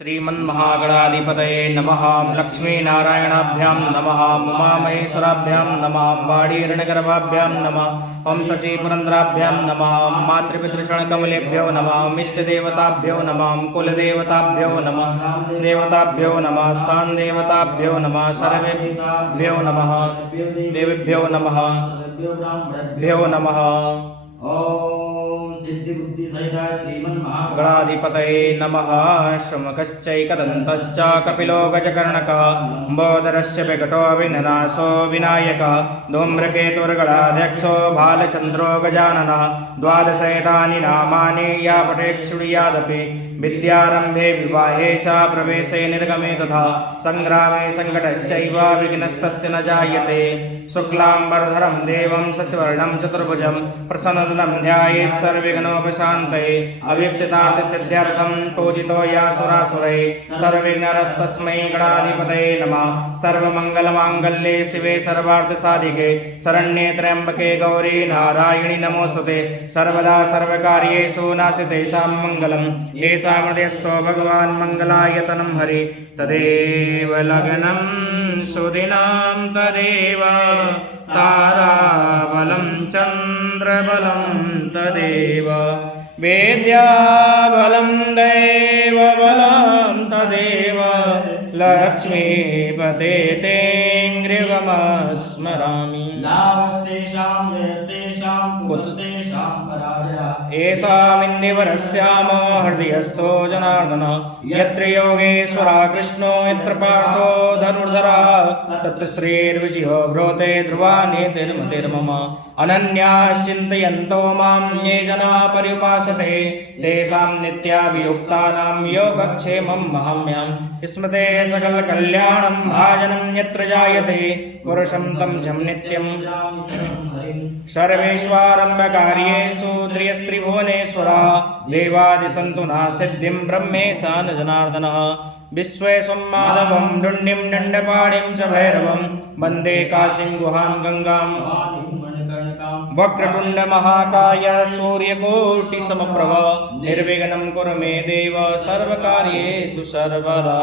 श्रीमन्महागणाधिपतये नमः। लक्ष्मीनारायणाभ्यां नमः। उमामहेश्वराभ्यां नमः। वाडीरणगर्भाभ्यां नमः। ओं शचीपुरन्द्राभ्यां नमः। मातृपितृषणकमलेभ्यो नमः। इष्टदेवताभ्यो नमः। कुलदेवताभ्यो नमः। देवताभ्यो नमः। स्थानदेवताभ्यो नमः। सर्वेभ्यो नमः। देवेभ्यो नमः। भ्यो नमः। गणाधिपतये नमः। श्रमकश्चैकदन्तश्च कपिलो गजकर्णकः बोधरश्च विकटो विननासो विनायकः धूम्रकेतुर्गणाध्यक्षो भालचन्द्रो गजाननः द्वादशैतानि नामानि या पठेच्छृणुयादपि विद्यारम्भे विवाहे च प्रवेशे निर्गमे तथा सङ्ग्रामे सङ्कटश्चैव विघ्नस्तस्य न जायते। शुक्लाम्बरधरं देवं शशिवर्णं चतुर्भुजं प्रसन्नवदनं ध्यायेत् सर्वविघ्नोपशान्तये। अभीप्सितार्थसिद्ध्यर्थं पूजितो यासुरासुरैः सर्वविघ्नहरस्तस्मै गणाधिपतये नमः। सर्वमङ्गलमाङ्गल्ये शिवे सर्वार्थसाधिके शरण्ये त्र्यम्बके गौरी नारायणि नमोऽस्तुते। सर्वदा सर्वकार्येषु नास्ति तेषां मङ्गलं येषां हृदयस्थो भगवान् मङ्गलायतनं हरि तदेव लग्नं सुदिनां तदेव ताराबलं चन्द्रबलं तदेव वेद्याबलं दैवबलं तदेव लक्ष्मीपते तेऽङ्घ्रिगमस्मरामि। लाभस्तेषां जयस्तेषां कुतस्तेषां पराजयः येषामिन्दिवरस्यामो हृदयस्थो जनार्दनः यत्र योगेश्वरः कृष्णो यत्र पार्थो धनुर्धरः तत्र श्रीर्विजयो ब्रूते ध्रुवानीतिर्मतिर्मम। अनन्याश्चिन्तयन्तो मां ये जनाः पर्युपासते तेषां नित्याभियुक्तानां योगक्षेमं महाम्यहम्। स्मृते सकलकल्याणं भाजनं यत्र जायते पुरुषं तं जं नित्यम्। सर्वेष्वारम्भकार्येषु त्रियस्त्रिभुवनेश्वरः देवादिसन्तु न सिद्धिं ब्रह्मेशा न जनार्दनः। विश्वेशं माधवं डुण्डिं दण्डपाणिं च भैरवं वन्दे काशीं गुहां गङ्गां। वक्रतुण्डमहाकाय सूर्यकोटिसमप्रभ निर्विघ्नं कुरु मे देव सर्वकार्येषु सर्वदा।